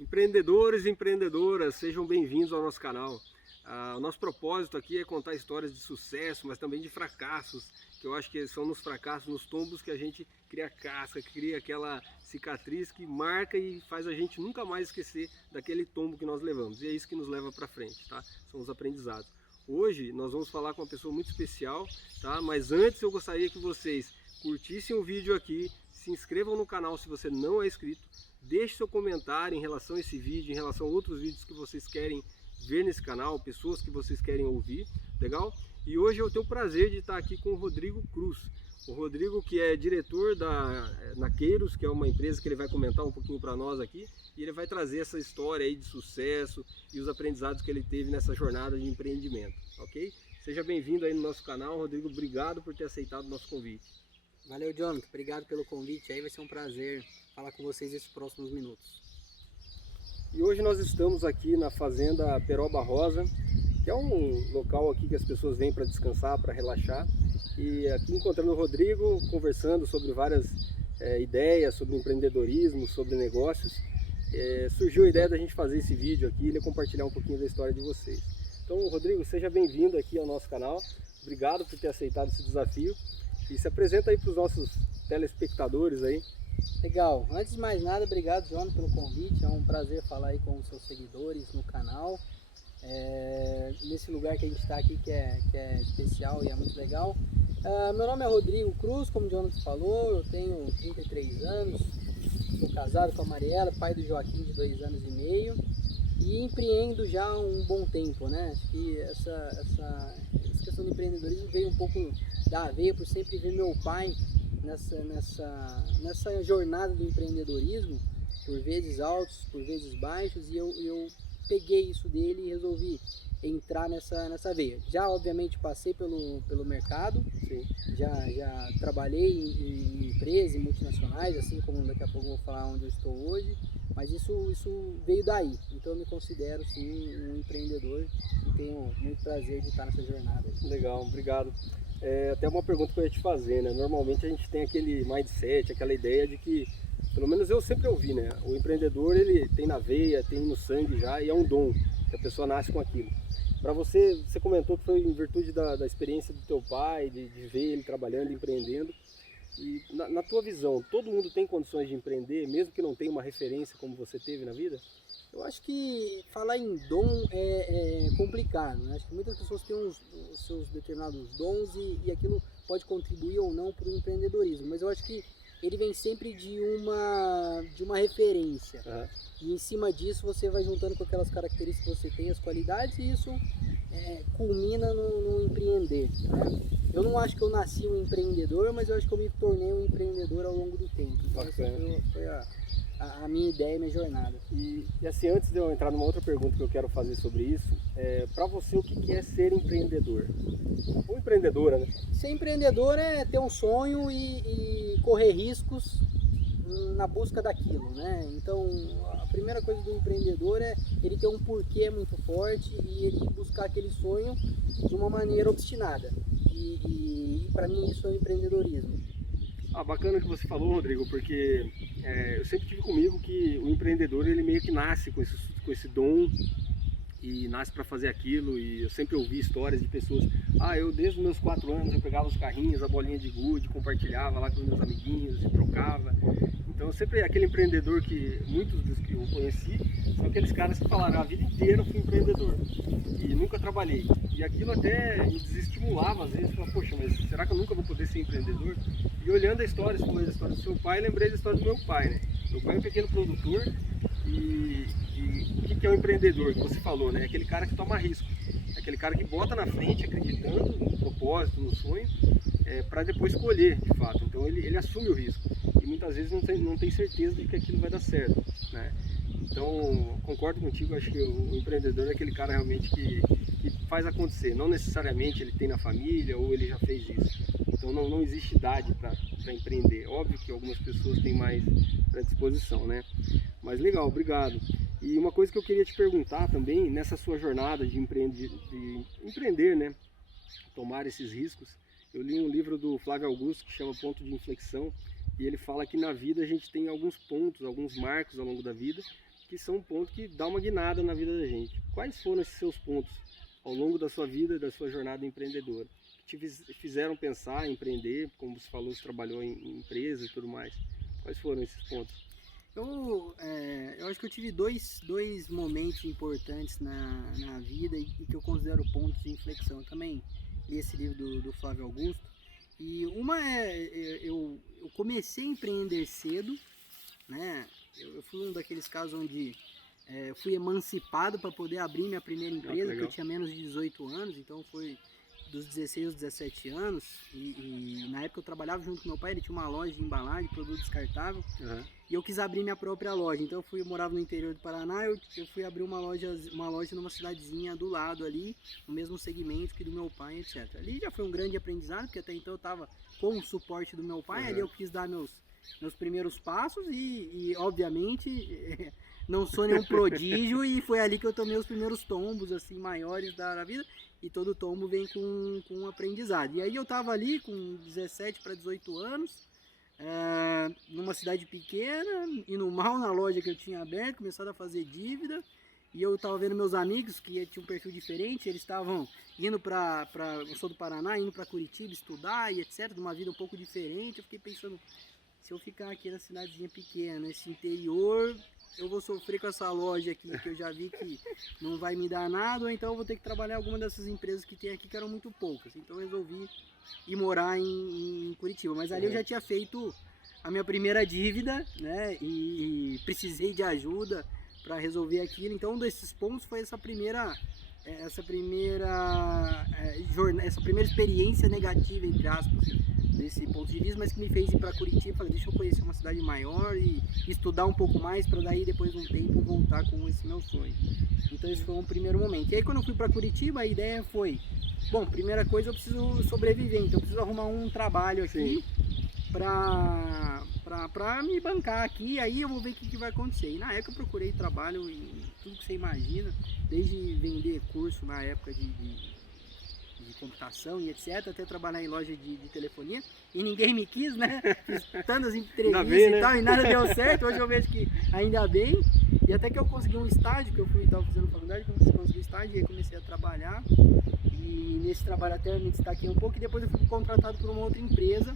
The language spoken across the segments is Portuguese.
Empreendedores e empreendedoras, sejam bem-vindos ao nosso canal. O nosso propósito aqui é contar histórias de sucesso, mas também de fracassos, que eu acho que são nos fracassos, nos tombos que a gente cria casca, cria aquela cicatriz que marca e faz a gente nunca mais esquecer daquele tombo que nós levamos. E é isso que nos leva para frente, tá? São os aprendizados. Hoje nós vamos falar com uma pessoa muito especial, tá? Mas antes eu gostaria que vocês curtissem o vídeo aqui, se inscrevam no canal se você não é inscrito, deixe seu comentário em relação a esse vídeo, em relação a outros vídeos que vocês querem ver nesse canal, pessoas que vocês querem ouvir, legal? E hoje eu tenho o prazer de estar aqui com o Rodrigo Cruz. O Rodrigo, que é diretor da Naqueiros, que é uma empresa que ele vai comentar um pouquinho para nós aqui, e ele vai trazer essa história aí de sucesso e os aprendizados que ele teve nessa jornada de empreendimento, ok? Seja bem-vindo aí no nosso canal, Rodrigo, obrigado por ter aceitado o nosso convite. Valeu, Jonathan, obrigado pelo convite, aí vai ser um prazer falar com vocês esses próximos minutos. E hoje nós estamos aqui na fazenda Peroba Rosa, que é um local aqui que as pessoas vêm para descansar, para relaxar. E aqui encontrando o Rodrigo, conversando sobre várias ideias, sobre empreendedorismo, sobre negócios. Surgiu a ideia da gente fazer esse vídeo aqui e ele compartilhar um pouquinho da história de vocês. Então, Rodrigo, seja bem-vindo aqui ao nosso canal. Obrigado por ter aceitado esse desafio. E se apresenta aí para os nossos telespectadores aí. Legal, antes de mais nada, obrigado, Jonathan, pelo convite, é um prazer falar aí com os seus seguidores no canal, nesse lugar que a gente está aqui que é especial e é muito legal. Meu nome é Rodrigo Cruz, como o Jonathan falou, eu tenho 33 anos, sou casado com a Mariela, pai do Joaquim de 2 anos e meio e empreendo já há um bom tempo, né? Acho que essa questão de empreendedorismo veio um pouco da veia por sempre ver meu pai nessa jornada do empreendedorismo, por vezes altos, por vezes baixos, e eu peguei isso dele e resolvi entrar nessa veia. Já obviamente passei pelo mercado, já trabalhei em empresas, em multinacionais, assim como daqui a pouco eu vou falar onde eu estou hoje, mas isso veio daí, então eu me considero sim um empreendedor e tenho muito prazer de estar nessa jornada. Legal, obrigado. Até uma pergunta que eu ia te fazer, né? Normalmente a gente tem aquele mindset, aquela ideia de que, pelo menos eu sempre ouvi, né? O empreendedor, ele tem na veia, tem no sangue já, e é um dom, que a pessoa nasce com aquilo. Para você, você comentou que foi em virtude da experiência do teu pai, de ver ele trabalhando, empreendendo. E na tua visão, todo mundo tem condições de empreender, mesmo que não tenha uma referência como você teve na vida? Eu acho que falar em dom é complicado, né? Acho que muitas pessoas têm os seus determinados dons e aquilo pode contribuir ou não para o empreendedorismo, mas eu acho que ele vem sempre de uma referência. Uhum. E em cima disso você vai juntando com aquelas características que você tem, as qualidades, e isso culmina no empreender, né? Eu não acho que eu nasci um empreendedor, mas eu acho que eu me tornei um empreendedor ao longo do tempo. Então essa foi a minha ideia e minha jornada. E assim, antes de eu entrar numa outra pergunta que eu quero fazer sobre isso, para você o que é ser empreendedor? Ou empreendedora, né? Ser empreendedor é ter um sonho e correr riscos na busca daquilo, né? Então a primeira coisa do empreendedor é ele ter um porquê muito forte e ele buscar aquele sonho de uma maneira obstinada. E para mim isso é o empreendedorismo. Bacana que você falou, Rodrigo, porque eu sempre tive comigo que o empreendedor ele meio que nasce com esse dom e nasce para fazer aquilo. E eu sempre ouvi histórias de pessoas, eu desde os meus 4 anos eu pegava os carrinhos, a bolinha de gude, compartilhava lá com os meus amiguinhos e trocava. Então sempre aquele empreendedor que muitos dos que eu conheci são aqueles caras que falaram, a vida inteira eu fui empreendedor e nunca trabalhei. E aquilo até me desestimulava às vezes, falava, poxa, mas será que eu nunca vou poder ser empreendedor? E olhando a história, você falou da história do seu pai, lembrei da história do meu pai, né? Meu pai é um pequeno produtor e o que é o empreendedor que você falou, né? Aquele cara que toma risco, aquele cara que bota na frente acreditando no propósito, no sonho, para depois colher, de fato. Então ele assume o risco e muitas vezes não tem certeza de que aquilo vai dar certo, né? Então concordo contigo, acho que o empreendedor é aquele cara realmente que faz acontecer, não necessariamente ele tem na família ou ele já fez isso. Então não existe idade para empreender. Óbvio que algumas pessoas têm mais predisposição, né? Mas legal, obrigado. E uma coisa que eu queria te perguntar também, nessa sua jornada de empreender, né? Tomar esses riscos, eu li um livro do Flávio Augusto que chama Ponto de Inflexão, e ele fala que na vida a gente tem alguns pontos, alguns marcos ao longo da vida, que são um ponto que dá uma guinada na vida da gente. Quais foram esses seus pontos ao longo da sua vida, da sua jornada empreendedora, que te fizeram pensar em empreender? Como você falou, você trabalhou em empresa e tudo mais. Quais foram esses pontos? Eu acho que eu tive dois momentos importantes na vida e que eu considero pontos de inflexão. Eu também li esse livro do Flávio Augusto. E uma eu comecei a empreender cedo, né? Eu fui um daqueles casos onde fui emancipado para poder abrir minha primeira empresa, porque eu tinha menos de 18 anos, então foi dos 16 aos 17 anos, e na época eu trabalhava junto com meu pai, ele tinha uma loja de embalagem, produto descartável, e eu quis abrir minha própria loja. Então eu morava no interior do Paraná, eu fui abrir uma loja numa cidadezinha do lado ali, no mesmo segmento que do meu pai, etc. Ali já foi um grande aprendizado, porque até então eu estava com o suporte do meu pai, ali eu quis dar meus primeiros passos e obviamente não sou nenhum prodígio, e foi ali que eu tomei os primeiros tombos assim maiores da vida. E todo tombo vem com um aprendizado. E aí eu estava ali com 17 para 18 anos, numa cidade pequena, indo mal na loja que eu tinha aberto, começando a fazer dívida. E eu estava vendo meus amigos que tinham um perfil diferente, eles estavam indo eu sou do Paraná, indo para Curitiba estudar e etc, de uma vida um pouco diferente. Eu fiquei pensando, se eu ficar aqui na cidadezinha pequena, nesse interior, eu vou sofrer com essa loja aqui, que eu já vi que não vai me dar nada, ou então eu vou ter que trabalhar em alguma dessas empresas que tem aqui, que eram muito poucas. Então eu resolvi ir morar em Curitiba. Mas ali eu já tinha feito a minha primeira dívida, né? E precisei de ajuda para resolver aquilo. Então um desses pontos foi essa primeira experiência negativa, entre aspas, desse ponto de vista, mas que me fez ir para Curitiba. Falei, deixa eu conhecer uma cidade maior e estudar um pouco mais, para daí depois de um tempo voltar com esse meu sonho. Então esse foi um primeiro momento. E aí quando eu fui para Curitiba, a ideia foi, bom, primeira coisa, eu preciso sobreviver, então eu preciso arrumar um trabalho aqui para me bancar aqui, aí eu vou ver o que vai acontecer. E na época eu procurei trabalho em tudo que você imagina, desde vender curso na época de computação e etc, até trabalhar em loja de telefonia, e ninguém me quis, né? Fiz tantas entrevistas e tal, e nada deu certo. Hoje eu vejo que ainda bem, e até que eu consegui um estágio, que eu estava fazendo faculdade, consegui um estágio, e aí comecei a trabalhar, e nesse trabalho até me destaquei um pouco, e depois eu fui contratado por uma outra empresa,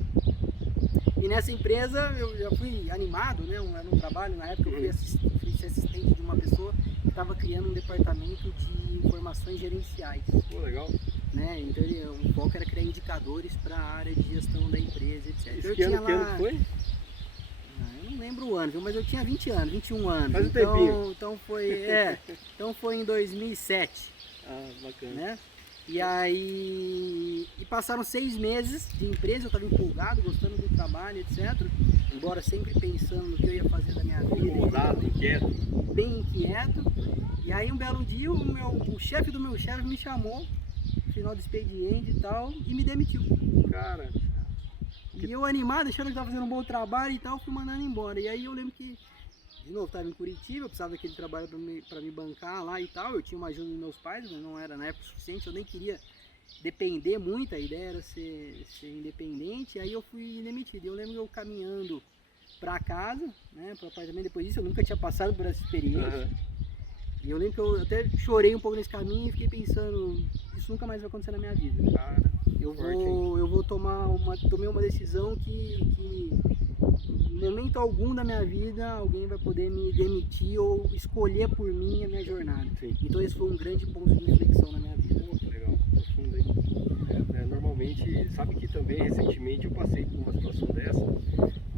e nessa empresa eu já fui animado, né? Era um trabalho, na época eu fui assistente de uma pessoa que estava criando um departamento de informações gerenciais. Pô, legal. Né? Então o foco era criar indicadores para a área de gestão da empresa, etc. Esse que ano foi? Eu não lembro o ano, viu? Mas eu tinha 20 anos, 21 anos. Faz um tempinho. Então foi em 2007. Ah, bacana. Né? E aí passaram 6 meses de empresa, eu estava empolgado, gostando do trabalho, etc. Embora sempre pensando no que eu ia fazer da minha vida. Incomodado, inquieto. Bem inquieto. E aí um belo dia o chefe do meu chefe me chamou, no final do expediente e tal, e me demitiu. Cara. E eu animado, achando que estava fazendo um bom trabalho e tal, fui mandando embora. E aí eu lembro que, de novo, estava em Curitiba, eu precisava daquele trabalho para me bancar lá e tal. Eu tinha uma ajuda dos meus pais, mas não era na época suficiente, eu nem queria depender muito, a ideia era ser independente. E aí eu fui demitido. Eu lembro eu caminhando para casa, né, para o apartamento. Depois disso eu nunca tinha passado por essa experiência. E eu lembro que eu até chorei um pouco nesse caminho e fiquei pensando, isso nunca mais vai acontecer na minha vida. Cara, eu vou tomei uma decisão que em momento algum da minha vida alguém vai poder me demitir ou escolher por mim a minha jornada. Sim. Então esse foi um grande ponto de inflexão na minha vida. Pô, que legal, profundo aí. Normalmente, sabe que também recentemente eu passei por uma situação dessa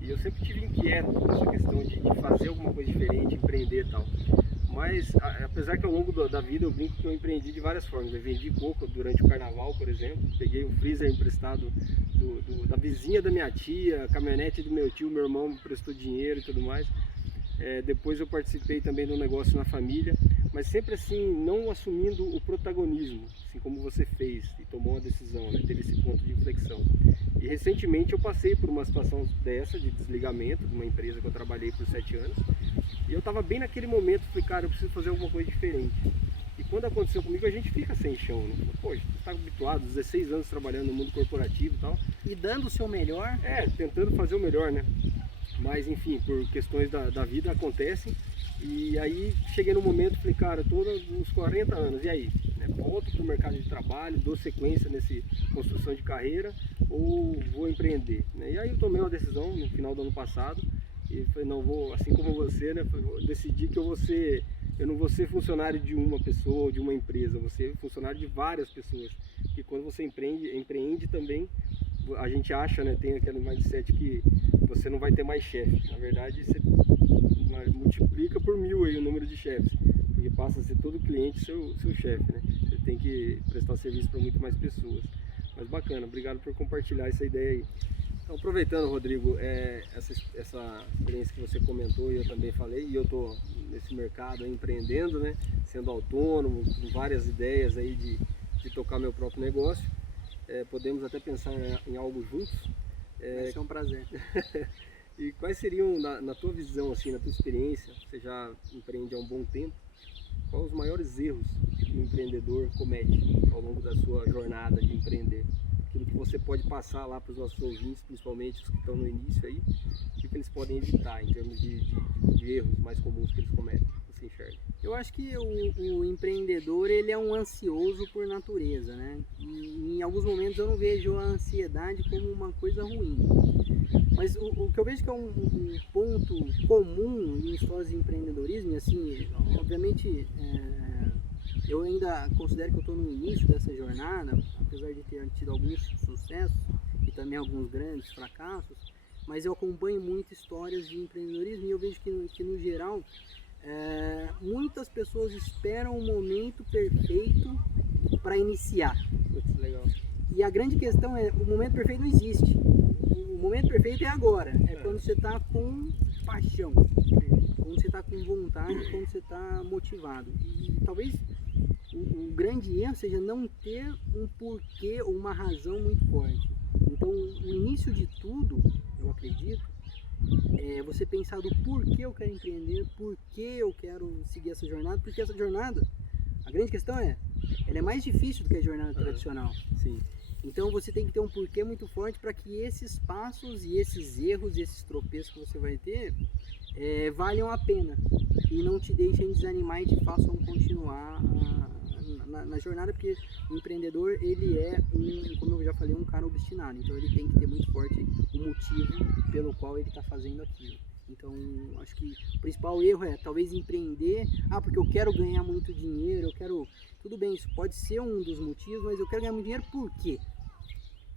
e eu sempre tive inquieto com essa questão de fazer alguma coisa diferente, empreender e tal. Mas, apesar que ao longo da vida eu brinco que eu empreendi de várias formas. Eu vendi coco durante o carnaval, por exemplo. Peguei um freezer emprestado da vizinha da minha tia, a caminhonete do meu tio, meu irmão me prestou dinheiro e tudo mais. Depois eu participei também de um negócio na família, mas sempre assim, não assumindo o protagonismo, assim como você fez e tomou uma decisão, né? Teve esse ponto de inflexão. E recentemente eu passei por uma situação dessa, de desligamento de uma empresa que eu trabalhei por 7 anos. E eu estava bem naquele momento, falei, cara, eu preciso fazer alguma coisa diferente. E quando aconteceu comigo, a gente fica sem chão, né? Poxa, tu está habituado, 16 anos trabalhando no mundo corporativo e tal. E dando o seu melhor. Tentando fazer o melhor, né? mas enfim, por questões da vida acontecem. E aí cheguei no momento, falei, cara, eu tô nos 40 anos, e aí? Né, volto para o mercado de trabalho, dou sequência nessa construção de carreira ou vou empreender? Né? E aí eu tomei uma decisão no final do ano passado e falei, não, vou, assim como você, né, vou decidir que eu não vou ser funcionário de uma pessoa ou de uma empresa, vou ser funcionário de várias pessoas. E quando você empreende também, a gente acha, né, tem aquele mindset que você não vai ter mais chefe. Na verdade, você multiplica por 1000 aí o número de chefes, porque passa a ser todo cliente seu chefe, né? Você tem que prestar serviço para muito mais pessoas. Mas bacana, obrigado por compartilhar essa ideia aí. Então, aproveitando, Rodrigo, essa experiência que você comentou e eu também falei, e eu estou nesse mercado aí, empreendendo, né? Sendo autônomo, com várias ideias aí de tocar meu próprio negócio. Podemos até pensar em algo juntos. Vai ser um prazer. E quais seriam, na tua visão, assim, na tua experiência, você já empreende há um bom tempo, quais os maiores erros que o empreendedor comete ao longo da sua jornada de empreender? Aquilo que você pode passar lá para os nossos ouvintes, principalmente os que estão no início aí, o que eles podem evitar em termos de erros mais comuns que eles cometem, você enxerga? Eu acho que o empreendedor, ele é um ansioso por natureza, né? E em alguns momentos eu não vejo a ansiedade como uma coisa ruim. Mas o que eu vejo que é um ponto comum em histórias de empreendedorismo, e assim, obviamente, eu ainda considero que eu estou no início dessa jornada, apesar de ter tido alguns sucessos e também alguns grandes fracassos, mas eu acompanho muitas histórias de empreendedorismo e eu vejo que no geral, muitas pessoas esperam o momento perfeito para iniciar. Putz, legal. E a grande questão é, o momento perfeito não existe. O momento perfeito é agora, quando você está com paixão, quando você está com vontade, quando você está motivado. E talvez o grande erro seja não ter um porquê ou uma razão muito forte. Então, o início de tudo, eu acredito, é você pensar do porquê eu quero empreender, porquê eu quero seguir essa jornada, porque essa jornada, a grande questão ela é mais difícil do que a jornada tradicional. Sim. Então você tem que ter um porquê muito forte para que esses passos e esses erros, esses tropeços que você vai ter, valham a pena e não te deixem desanimar e te façam continuar na jornada, porque o empreendedor, ele é, como eu já falei, um cara obstinado, então ele tem que ter muito forte o motivo pelo qual ele está fazendo aquilo. Então, acho que o principal erro é talvez empreender, porque eu quero ganhar muito dinheiro, tudo bem, isso pode ser um dos motivos, mas eu quero ganhar muito dinheiro por quê?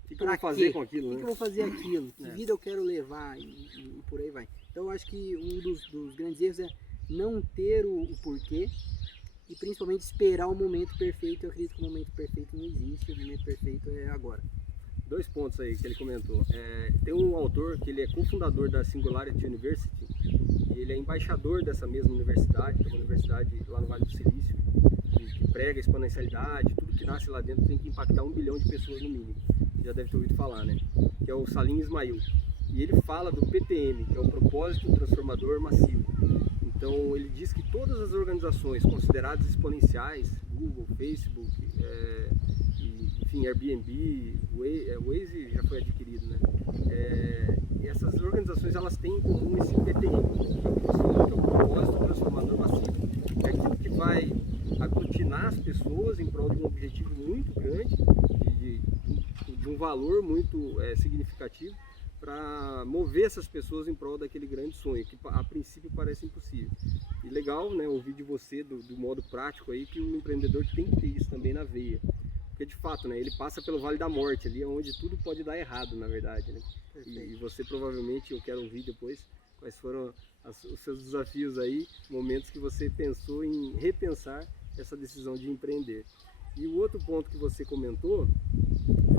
O que eu vou fazer com aquilo, né? O que eu vou fazer aquilo? Que vida eu quero levar e por aí vai. Então, eu acho que um dos grandes erros é não ter o porquê e principalmente esperar o momento perfeito. Eu acredito que o momento perfeito não existe, o momento perfeito é agora. 2 pontos aí que ele comentou. Tem um autor que ele é cofundador da Singularity University e ele é embaixador dessa mesma universidade, que é uma universidade lá no Vale do Silício, que prega exponencialidade, tudo que nasce lá dentro tem que impactar 1 bilhão de pessoas no mínimo. Você já deve ter ouvido falar, né? Que é o Salim Ismail. E ele fala do PTM, que é o Propósito Transformador Massivo. Então ele diz que todas as organizações consideradas exponenciais, Google, Facebook, enfim, Airbnb, o Waze já foi adquirido, né? Essas organizações, elas têm em comum esse PTM, que é o Propósito Transformador Massivo. É aquilo que vai aglutinar as pessoas em prol de um objetivo muito grande, de um valor muito significativo, para mover essas pessoas em prol daquele grande sonho, que a princípio parece impossível. E legal, né, ouvir de você, do modo prático aí, que o empreendedor tem que ter isso também na veia. Porque de fato, né, ele passa pelo Vale da Morte, ali onde tudo pode dar errado, na verdade, né? E você provavelmente, eu quero ouvir depois, quais foram os seus desafios aí, momentos que você pensou em repensar essa decisão de empreender. E o outro ponto que você comentou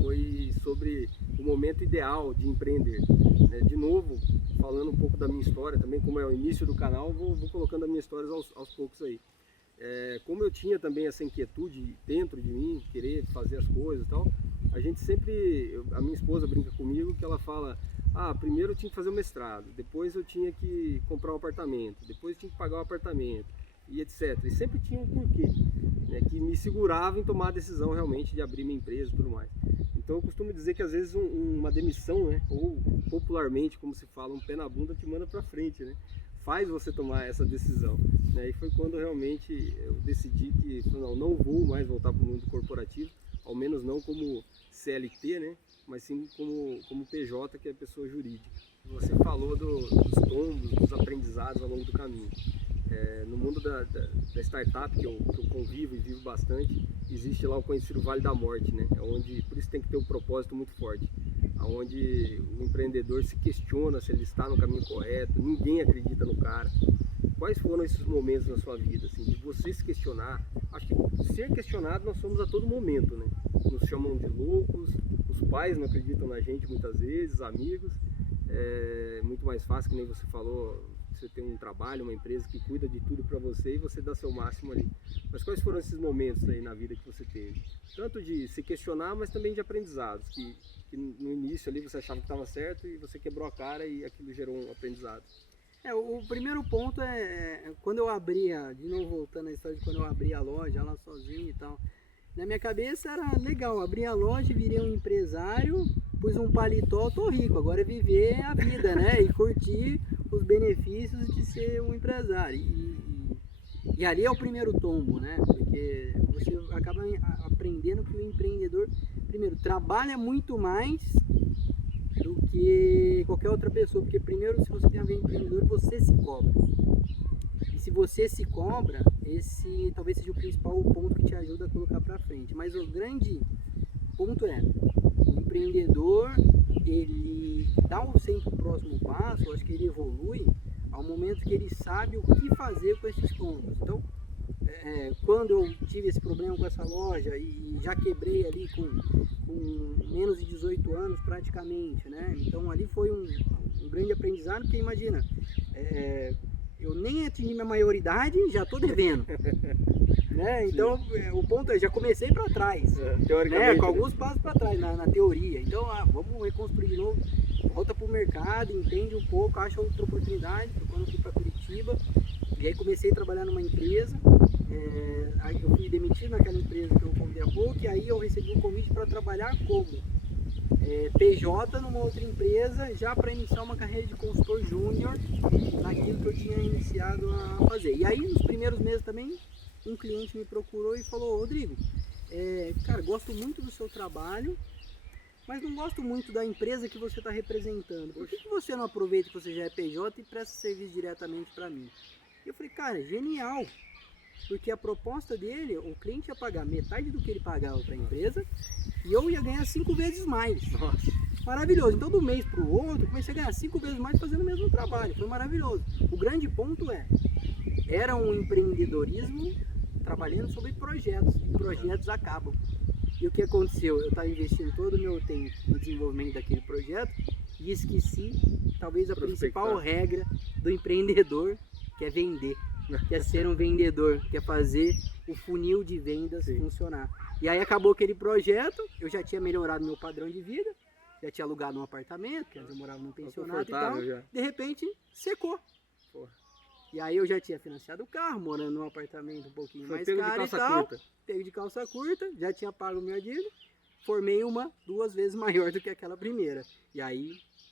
foi sobre o momento ideal de empreender. De novo, falando um pouco da minha história também, como é o início do canal, vou colocando as minhas histórias aos poucos aí. Como eu tinha também essa inquietude dentro de mim, querer fazer as coisas e tal, a gente sempre, a minha esposa brinca comigo que ela fala, primeiro eu tinha que fazer o mestrado, depois eu tinha que comprar um apartamento, depois eu tinha que pagar o apartamento, e etc. E sempre tinha um porquê. né, que me segurava em tomar a decisão realmente de abrir minha empresa e tudo mais. Então eu costumo dizer que às vezes uma demissão, né, ou popularmente, como se fala, um pé na bunda te manda para frente, né, faz você tomar essa decisão, né, e foi quando realmente eu decidi que não vou mais voltar para o mundo corporativo, ao menos não como CLT, né, mas sim como PJ, que é pessoa jurídica. Você falou dos tombos, dos aprendizados ao longo do caminho. No mundo da startup, que eu convivo e vivo bastante, existe lá o conhecido Vale da Morte, né? Por isso tem que ter um propósito muito forte, onde o empreendedor se questiona se ele está no caminho correto, ninguém acredita no cara. Quais foram esses momentos na sua vida, assim, de você se questionar? Acho que ser questionado nós somos a todo momento, né? Nos chamam de loucos, os pais não acreditam na gente muitas vezes, amigos. É muito mais fácil, que nem você falou, você tem um trabalho, uma empresa que cuida de tudo para você e você dá seu máximo ali. Mas quais foram esses momentos aí na vida que você teve? Tanto de se questionar, mas também de aprendizados, que no início ali você achava que estava certo e você quebrou a cara e aquilo gerou um aprendizado. O primeiro ponto é quando eu abria, de novo voltando à história de quando eu abri a loja lá sozinho e tal. Na minha cabeça era legal, abri a loja, virei um empresário, pus um paletó, tô rico, agora é viver a vida, né? E curtir os benefícios de ser um empresário. E ali é o primeiro tombo, né? Porque você acaba aprendendo que o empreendedor, primeiro, trabalha muito mais do que qualquer outra pessoa, porque primeiro, se você tem a ver empreendedor, você se cobra. E se você se cobra, esse talvez seja o principal ponto que te ajuda a colocar para frente. Mas o grande ponto é, o empreendedor, ele dá sempre o próximo passo, eu acho que ele evolui ao momento que ele sabe o que fazer com esses tombos. Então, quando eu tive esse problema com essa loja e já quebrei ali com menos de 18 anos praticamente, né? Então ali foi um grande aprendizado, porque imagina, eu nem atingi minha maioridade e já estou devendo. Né? Então o ponto é, já comecei para trás, né? Com alguns passos para trás na teoria. Então vamos reconstruir de novo, volta para o mercado, entende um pouco, acha outra oportunidade. Quando eu fui para Curitiba, e aí comecei a trabalhar numa empresa, aí eu fui demitido naquela empresa que eu contei há pouco, e aí eu recebi um convite para trabalhar como PJ numa outra empresa, já para iniciar uma carreira de consultor júnior naquilo que eu tinha iniciado a fazer. E aí nos primeiros meses também um cliente me procurou e falou: Rodrigo, cara, gosto muito do seu trabalho, mas não gosto muito da empresa que você está representando. Por que você não aproveita que você já é PJ e presta serviço diretamente para mim? E eu falei: cara, genial! Porque a proposta dele, o cliente ia pagar metade do que ele pagava para a empresa e eu ia ganhar 5 vezes mais. Nossa. Maravilhoso. Então, do mês para o outro, comecei a ganhar 5 vezes mais fazendo o mesmo trabalho. Foi maravilhoso. O grande ponto era um empreendedorismo trabalhando sobre projetos, e projetos acabam. E o que aconteceu? Eu estava investindo todo o meu tempo no desenvolvimento daquele projeto e esqueci, talvez, a principal regra do empreendedor, que é vender. Quer ser um vendedor, quer fazer o funil de vendas funcionar. E aí acabou aquele projeto, eu já tinha melhorado meu padrão de vida, já tinha alugado um apartamento, que eu morava num pensionato e tal, de repente secou. Porra. E aí eu já tinha financiado o carro, morando num apartamento um pouquinho mais caro e tal, pego de calça curta, já tinha pago o meu dívida, formei uma 2 vezes maior do que aquela primeira.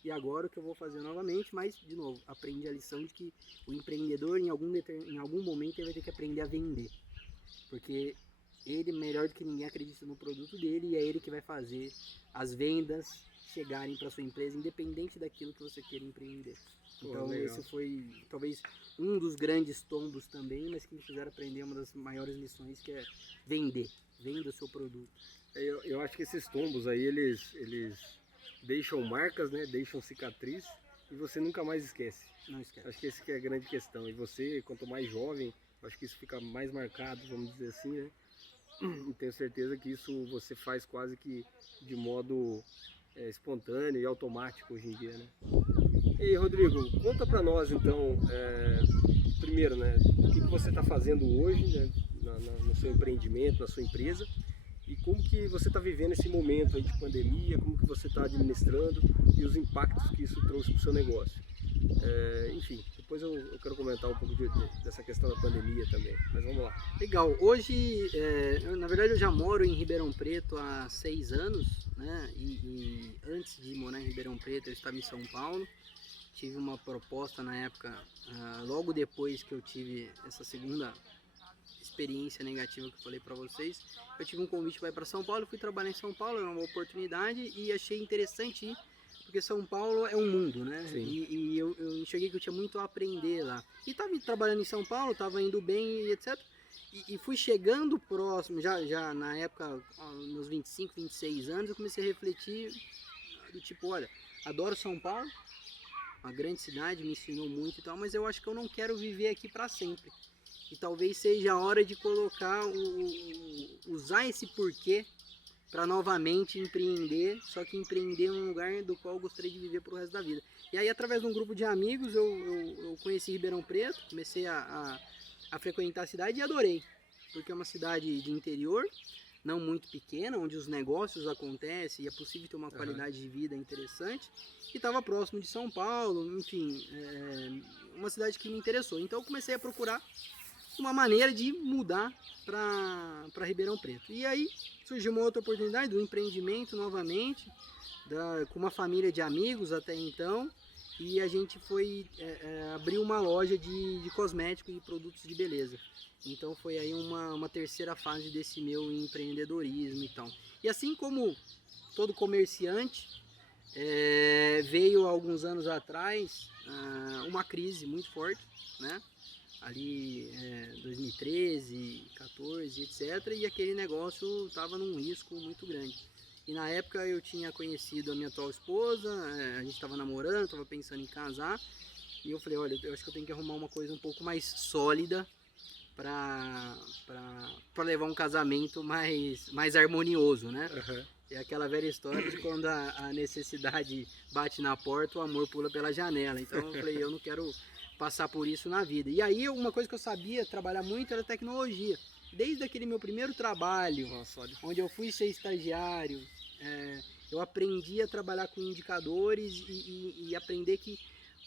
E agora o que eu vou fazer novamente, mas de novo, aprendi a lição de que o empreendedor em algum momento ele vai ter que aprender a vender. Porque ele, melhor do que ninguém, acredita no produto dele e é ele que vai fazer as vendas chegarem para sua empresa, independente daquilo que você queira empreender. Então esse foi talvez um dos grandes tombos também, mas que me fizeram aprender uma das maiores lições, que é vender. Venda o seu produto. Eu acho que esses tombos aí, eles deixam marcas, né? Deixam cicatriz e você nunca mais esquece. Não esquece. Acho que essa que é a grande questão. E você, quanto mais jovem, acho que isso fica mais marcado, vamos dizer assim, né? E tenho certeza que isso você faz quase que de modo espontâneo e automático hoje em dia, né? E Rodrigo, conta pra nós então, primeiro, né? O que você está fazendo hoje, né, no seu empreendimento, na sua empresa, e como que você está vivendo esse momento aí de pandemia, como que você está administrando e os impactos que isso trouxe para o seu negócio. Enfim, depois eu quero comentar um pouco dessa questão da pandemia também, mas vamos lá. Legal. Hoje, na verdade, eu já moro em Ribeirão Preto há 6 anos, né? E antes de morar em Ribeirão Preto, eu estava em São Paulo. Tive uma proposta na época, logo depois que eu tive essa segunda experiência negativa que eu falei para vocês, eu tive um convite para ir para São Paulo, fui trabalhar em São Paulo, era uma oportunidade e achei interessante ir, porque São Paulo é um mundo, né? E eu enxerguei que eu tinha muito a aprender lá. E estava trabalhando em São Paulo, estava indo bem e etc. E fui chegando próximo, já na época, nos 25, 26 anos, eu comecei a refletir do tipo, olha, adoro São Paulo, uma grande cidade, me ensinou muito e tal, mas eu acho que eu não quero viver aqui para sempre. E talvez seja a hora de colocar, usar esse porquê para novamente empreender, só que empreender num lugar do qual eu gostaria de viver pro resto da vida. E aí, através de um grupo de amigos, eu conheci Ribeirão Preto, comecei a frequentar a cidade e adorei, porque é uma cidade de interior, não muito pequena, onde os negócios acontecem e é possível ter uma qualidade de vida interessante, e estava próximo de São Paulo, enfim, uma cidade que me interessou. Então eu comecei a procurar uma maneira de mudar para Ribeirão Preto. E aí surgiu uma outra oportunidade do empreendimento novamente, com uma família de amigos até então, e a gente foi abrir uma loja de cosméticos e produtos de beleza. Então foi aí uma terceira fase desse meu empreendedorismo e tal. E assim como todo comerciante, veio alguns anos atrás uma crise muito forte, né? Ali 2013, 14, etc. E aquele negócio estava num risco muito grande. E na época eu tinha conhecido a minha atual esposa, a gente estava namorando, estava pensando em casar. E eu falei, olha, eu acho que eu tenho que arrumar uma coisa um pouco mais sólida para levar um casamento mais harmonioso, né? Uhum. É aquela velha história de quando a necessidade bate na porta, o amor pula pela janela. Então eu falei, eu não quero passar por isso na vida. E aí uma coisa que eu sabia trabalhar muito era tecnologia. Desde aquele meu primeiro trabalho, onde eu fui ser estagiário, eu aprendi a trabalhar com indicadores e aprender que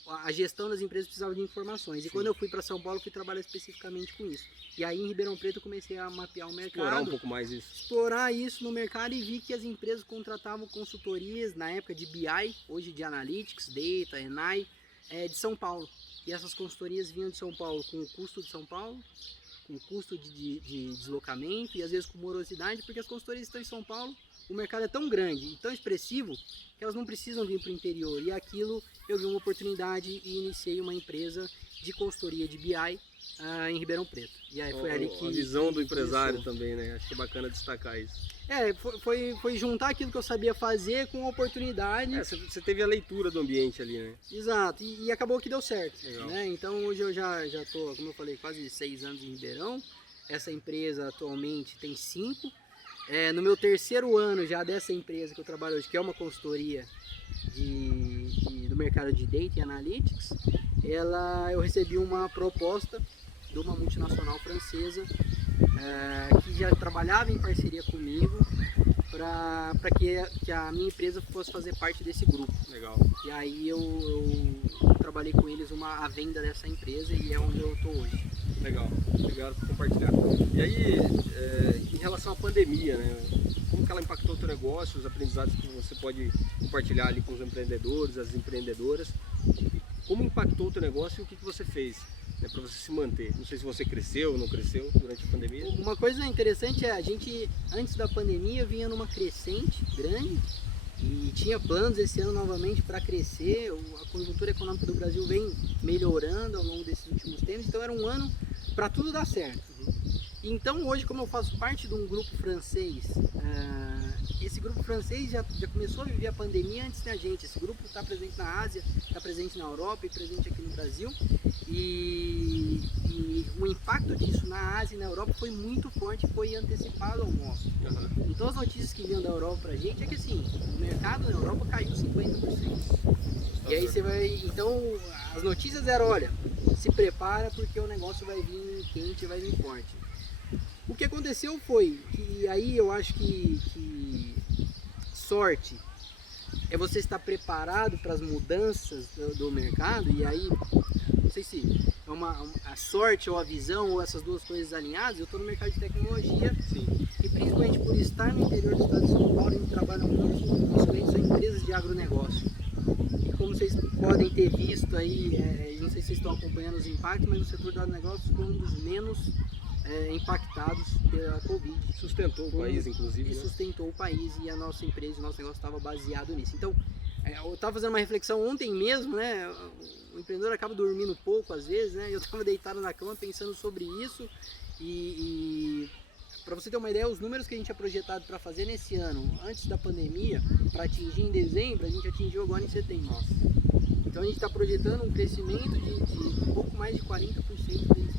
a gestão das empresas precisava de informações. E quando eu fui para São Paulo, fui trabalhar especificamente com isso. E aí em Ribeirão Preto eu comecei a mapear o mercado. Explorar um pouco mais isso. Explorar isso no mercado e vi que as empresas contratavam consultorias, na época de BI, hoje de Analytics, Data, ENAI, de São Paulo. E essas consultorias vinham de São Paulo com o custo de São Paulo, com custo de deslocamento e às vezes com morosidade, porque as consultorias estão em São Paulo, o mercado é tão grande e tão expressivo que elas não precisam vir para o interior. E aquilo eu vi uma oportunidade e iniciei uma empresa de consultoria de BI em Ribeirão Preto. E aí foi ali que... A visão do empresário também, né? Acho que é bacana destacar isso. Foi juntar aquilo que eu sabia fazer com a oportunidade. Você teve a leitura do ambiente ali, né? Exato, e acabou que deu certo. Né? Então hoje eu já estou, como eu falei, quase 6 anos em Ribeirão. Essa empresa atualmente tem 5. No meu terceiro ano já dessa empresa que eu trabalho hoje, que é uma consultoria do mercado de Data e Analytics, eu recebi uma proposta de uma multinacional francesa que já trabalhava em parceria comigo para que a minha empresa fosse fazer parte desse grupo. Legal. E aí eu trabalhei com eles a venda dessa empresa e é onde eu estou hoje. Legal, obrigado por compartilhar. E aí, em relação à pandemia, né? Como que ela impactou o teu negócio, os aprendizados que você pode compartilhar ali com os empreendedores, as empreendedoras? Como impactou o teu negócio e o que você fez, né, para você se manter? Não sei se você cresceu ou não cresceu durante a pandemia. Uma coisa interessante a gente, antes da pandemia, vinha numa crescente grande e tinha planos esse ano novamente para crescer. A conjuntura econômica do Brasil vem melhorando ao longo desses últimos tempos, então era um ano para tudo dar certo. Então hoje, como eu faço parte de um grupo francês, esse grupo francês já começou a viver a pandemia antes da gente. Esse grupo está presente na Ásia, está presente na Europa e presente aqui no Brasil. E o impacto disso na Ásia e na Europa foi muito forte, foi antecipado ao nosso. Uhum. Então as notícias que vinham da Europa pra gente é que assim, o mercado na Europa caiu 50%. E aí você vai... Então as notícias eram, olha, se prepara porque o negócio vai vir quente, vai vir forte. O que aconteceu foi que aí eu acho que sorte é você estar preparado para as mudanças do mercado. E aí não sei se é a sorte ou a visão ou essas duas coisas alinhadas, eu estou no mercado de tecnologia. Sim. E principalmente por estar no interior do estado de São Paulo, a gente trabalha muito, os clientes são empresas de agronegócio. E como vocês podem ter visto aí, não sei se vocês estão acompanhando os impactos, mas o setor do agronegócio foi um dos menos impactados pela Covid. Sustentou o país, inclusive. E sustentou o país, e a nossa empresa, o nosso negócio estava baseado nisso. Então, eu estava fazendo uma reflexão ontem mesmo, né? O empreendedor acaba dormindo pouco às vezes, né? Eu estava deitado na cama pensando sobre isso e para você ter uma ideia, os números que a gente tinha projetado para fazer nesse ano, antes da pandemia, para atingir em dezembro, a gente atingiu agora em setembro. Nossa. Então a gente está projetando um crescimento de um pouco mais de 40%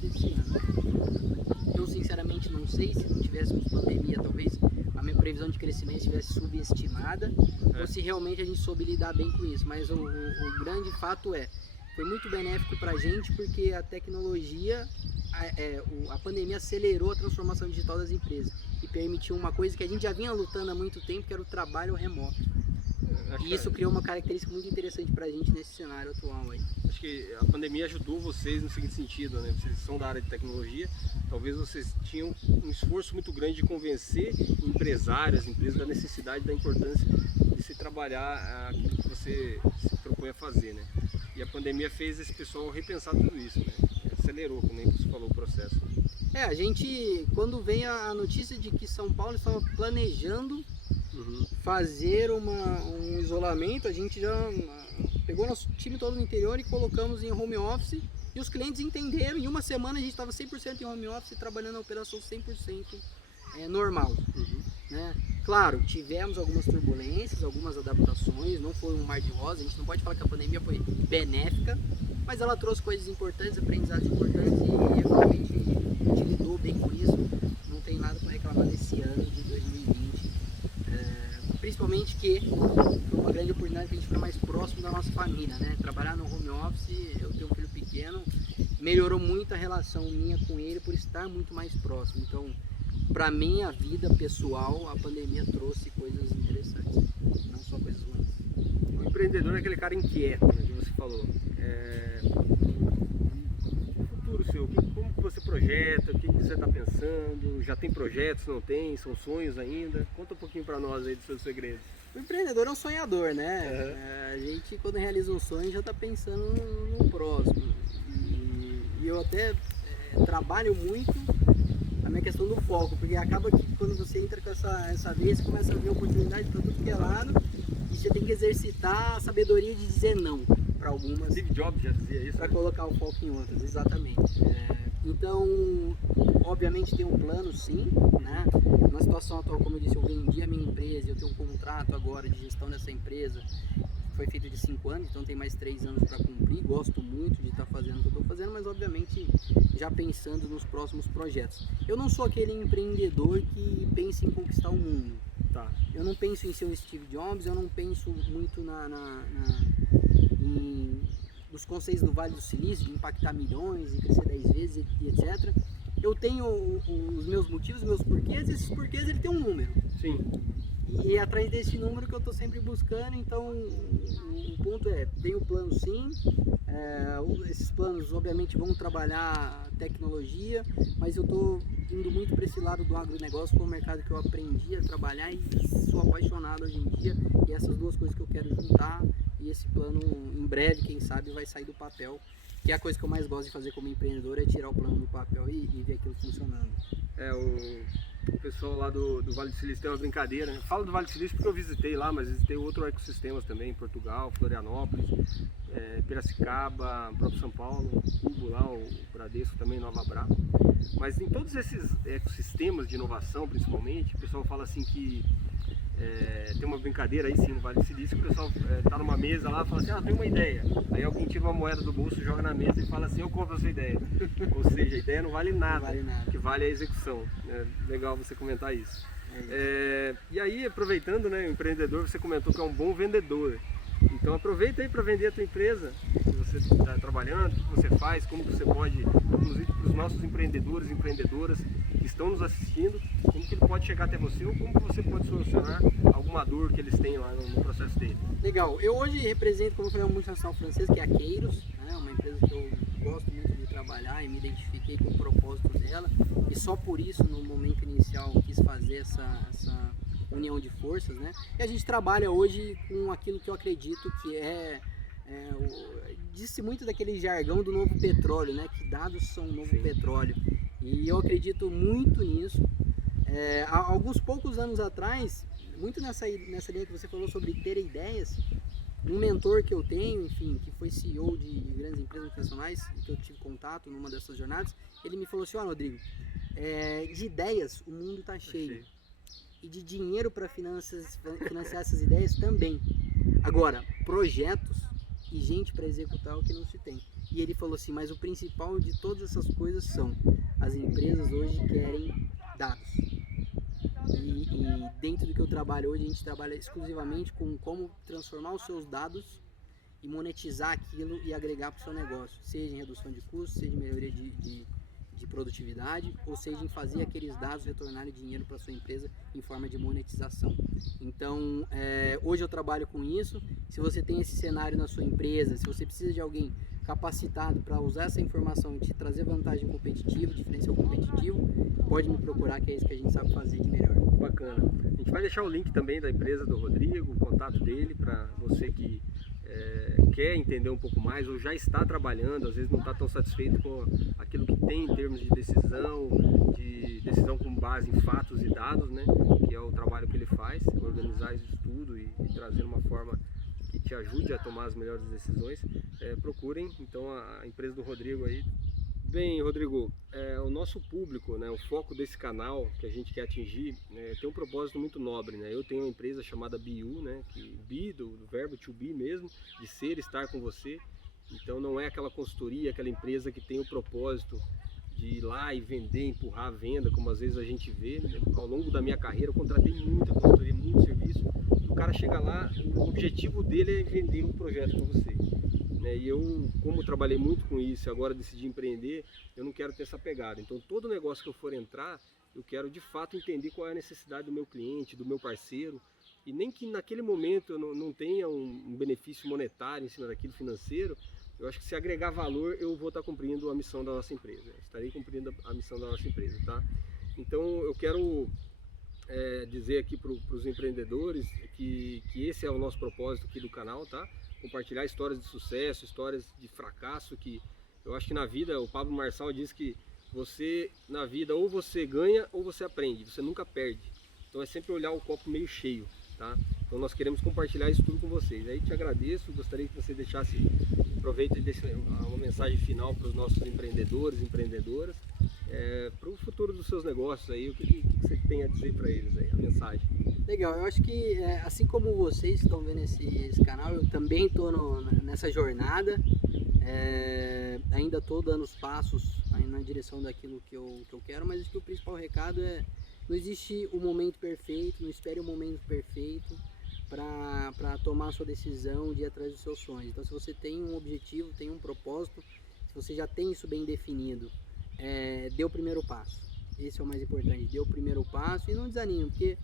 desse ano. Eu sinceramente não sei, se não tivéssemos pandemia, talvez a minha previsão de crescimento estivesse subestimada, ou se realmente a gente soube lidar bem com isso. Mas o grande fato foi muito benéfico para a gente, porque a tecnologia, a pandemia acelerou a transformação digital das empresas e permitiu uma coisa que a gente já vinha lutando há muito tempo, que era o trabalho remoto. E isso criou uma característica muito interessante para a gente nesse cenário atual aí. Acho que a pandemia ajudou vocês no seguinte sentido, né? Vocês são da área de tecnologia, talvez vocês tinham um esforço muito grande de convencer empresários, empresas da necessidade, da importância de se trabalhar aquilo que você se propõe a fazer, né? E a pandemia fez esse pessoal repensar tudo isso, né? Acelerou, como você falou, o processo. A gente, quando veio a notícia de que São Paulo estava planejando fazer um isolamento, a gente já pegou nosso time todo no interior e colocamos em home office, e os clientes entenderam. Em uma semana a gente estava 100% em home office, trabalhando a operação 100% normal. Né? Claro, tivemos algumas turbulências, algumas adaptações, não foi um mar de rosa, a gente não pode falar que a pandemia foi benéfica, mas ela trouxe coisas importantes, aprendizados importantes, e realmente a gente lidou bem com isso. Não tem nada para reclamar desse ano de 2020. Principalmente que foi uma grande oportunidade que a gente fica mais próximo da nossa família, né? Trabalhar no home office, eu tenho um filho pequeno, melhorou muito a relação minha com ele por estar muito mais próximo. Então, para minha vida pessoal, a pandemia trouxe coisas interessantes, não só coisas ruins. O empreendedor é aquele cara inquieto, né, que você falou. O futuro seu, como que você projeta, o que você está pensando? Já tem projetos, não tem? São sonhos ainda? Conta um pouquinho para nós aí dos seus segredos. O empreendedor é um sonhador, né? A gente, quando realiza um sonho, já está pensando no próximo. E eu até trabalho muito a minha questão do foco, porque acaba que quando você entra com essa vez, você começa a ver oportunidade para tudo que é lado, e você tem que exercitar a sabedoria de dizer não para algumas. Steve Jobs já dizia isso. Para colocar o foco em outras, exatamente. Então, obviamente tem um plano, sim, né? Na situação atual, como eu disse, eu vendi a minha empresa, eu tenho um contrato agora de gestão dessa empresa, foi feito de 5 anos, então tem mais 3 anos para cumprir. Gosto muito de estar fazendo o que eu estou fazendo, mas obviamente já pensando nos próximos projetos. Eu não sou aquele empreendedor que pensa em conquistar o mundo. Tá. Eu não penso em ser um Steve Jobs, eu não penso muito nos conceitos do Vale do Silício, de impactar milhões e crescer 10 vezes, etc. Eu tenho os meus motivos, os meus porquês, e esses porquês ele tem um número. Sim. E é atrás desse número que eu estou sempre buscando. Então o ponto tem o plano, sim. Esses planos obviamente vão trabalhar tecnologia, mas eu estou indo muito para esse lado do agronegócio, que é um mercado que eu aprendi a trabalhar e sou apaixonado hoje em dia, e essas duas coisas que eu quero juntar, e esse plano em breve, quem sabe, vai sair do papel, que é a coisa que eu mais gosto de fazer como empreendedor, é tirar o plano do papel e ver aquilo funcionando. O pessoal lá do Vale do Silício tem uma brincadeira, né? Falo do Vale do Silício porque eu visitei lá, mas visitei outros ecossistemas também, em Portugal, Florianópolis, Piracicaba, próprio São Paulo, Cubo lá, o Bradesco também, Nova Brá. Mas em todos esses ecossistemas de inovação, principalmente, o pessoal fala assim que tem uma brincadeira aí sim no Vale do Silício, que o pessoal tá numa mesa lá e fala assim, tem uma ideia. Aí alguém tira uma moeda do bolso, joga na mesa e fala assim, eu compro a sua ideia. Ou seja, a ideia não vale nada, o que vale é a execução. Legal você comentar isso. E aí, aproveitando, né, o empreendedor, você comentou que é um bom vendedor. Então aproveita aí para vender a tua empresa, que você está trabalhando, o que você faz, como que você pode, inclusive para os nossos empreendedores e empreendedoras que estão nos assistindo, como que ele pode chegar até você ou como que você pode solucionar alguma dor que eles têm lá no processo dele. Legal, eu hoje represento, como eu falei, uma multinacional francesa, que é a Queiros, né, uma empresa que eu gosto muito de trabalhar e me identifiquei com o propósito dela. E só por isso, no momento inicial, quis fazer essa união de forças, né? E a gente trabalha hoje com aquilo que eu acredito que disse muito daquele jargão do novo petróleo, né? Que dados são o novo petróleo. E eu acredito muito nisso. Há alguns poucos anos atrás, muito nessa linha que você falou sobre ter ideias, um mentor que eu tenho, enfim, que foi CEO de grandes empresas multinacionais, que eu tive contato numa dessas jornadas, ele me falou assim: ó, Rodrigo, de ideias o mundo está cheio. E de dinheiro para financiar essas ideias também. Agora, projetos e gente para executar o que não se tem. E ele falou assim: mas o principal de todas essas coisas são: as empresas hoje querem dados. E dentro do que eu trabalho hoje, a gente trabalha exclusivamente com como transformar os seus dados e monetizar aquilo e agregar para o seu negócio, seja em redução de custos, seja em melhoria de produtividade, ou seja em fazer aqueles dados retornarem dinheiro para sua empresa em forma de monetização. Então, hoje eu trabalho com isso. Se você tem esse cenário na sua empresa, se você precisa de alguém capacitado para usar essa informação e te trazer vantagem competitiva, diferencial competitivo, pode me procurar, que é isso que a gente sabe fazer de melhor. Bacana. A gente vai deixar o link também da empresa do Rodrigo, o contato dele, para você que quer entender um pouco mais ou já está trabalhando, às vezes não está tão satisfeito com aquilo que tem em termos de decisão com base em fatos e dados, né? Que é o trabalho que ele faz, organizar isso tudo e trazer uma forma que te ajude a tomar as melhores decisões. Procurem então a empresa do Rodrigo aí. Bem, Rodrigo, o nosso público, né, o foco desse canal que a gente quer atingir, tem um propósito muito nobre, né? Eu tenho uma empresa chamada BU, né, que be, do verbo to be mesmo, de ser, estar com você. Então não é aquela consultoria, aquela empresa que tem o propósito de ir lá e vender, empurrar a venda, como às vezes a gente vê, né? Ao longo da minha carreira eu contratei muita consultoria, muito serviço. O cara chega lá, o objetivo dele é vender um projeto para você. E eu, como trabalhei muito com isso e agora decidi empreender, eu não quero ter essa pegada. Então todo negócio que eu for entrar, eu quero de fato entender qual é a necessidade do meu cliente, do meu parceiro, e nem que naquele momento eu não tenha um benefício monetário em cima daquilo, financeiro. Eu acho que se agregar valor, eu vou estar cumprindo a missão da nossa empresa. Eu estarei cumprindo a missão da nossa empresa, tá? Então eu quero dizer aqui para os empreendedores que esse é o nosso propósito aqui do canal, tá? Compartilhar histórias de sucesso, histórias de fracasso, que eu acho que na vida, o Pablo Marçal diz que na vida, ou você ganha ou você aprende, você nunca perde. Então é sempre olhar o copo meio cheio, tá? Então nós queremos compartilhar isso tudo com vocês. Aí te agradeço, gostaria que você deixasse, aproveita e deixe uma mensagem final para os nossos empreendedores, empreendedoras, para o futuro dos seus negócios aí, o que você tem a dizer para eles aí, a mensagem. Legal, eu acho que assim como vocês estão vendo esse canal, eu também estou nessa jornada, ainda estou dando os passos na direção daquilo que eu quero, mas acho que o principal recado não existe o momento perfeito, não espere o momento perfeito para tomar a sua decisão de ir atrás dos seus sonhos. Então, se você tem um objetivo, tem um propósito, se você já tem isso bem definido, dê o primeiro passo. Esse é o mais importante, dê o primeiro passo e não desanime, porque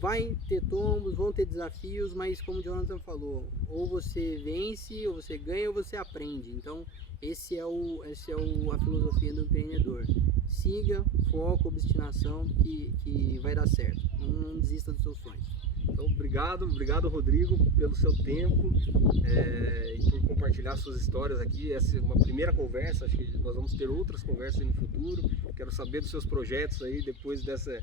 vai ter tombos, vão ter desafios, mas como o Jonathan falou, ou você vence, ou você ganha, ou você aprende. Então, essa é a filosofia do empreendedor. Siga, foco, obstinação, que vai dar certo. Não desista dos seus sonhos. Então, obrigado Rodrigo pelo seu tempo e por compartilhar suas histórias aqui. Essa é uma primeira conversa, acho que nós vamos ter outras conversas no futuro. Quero saber dos seus projetos aí, depois desse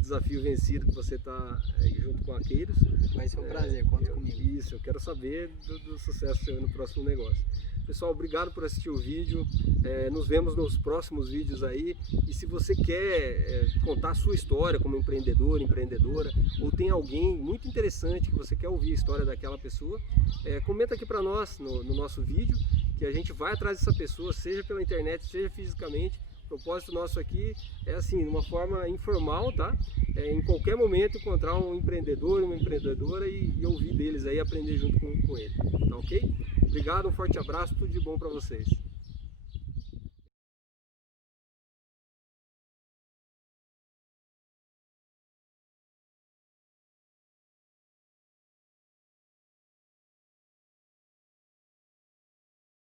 desafio vencido que você está junto com a Aqueiros. Vai ser um prazer, conta comigo. Isso, eu quero saber do sucesso seu no próximo negócio. Pessoal, obrigado por assistir o vídeo, nos vemos nos próximos vídeos aí, e se você quer contar a sua história como empreendedor, empreendedora, ou tem alguém muito interessante que você quer ouvir a história daquela pessoa, comenta aqui para nós no nosso vídeo, que a gente vai atrás dessa pessoa, seja pela internet, seja fisicamente. O propósito nosso aqui é assim, de uma forma informal, tá? Em qualquer momento encontrar um empreendedor, uma empreendedora e ouvir deles aí, aprender junto com ele, tá ok? Obrigado, um forte abraço, tudo de bom para vocês.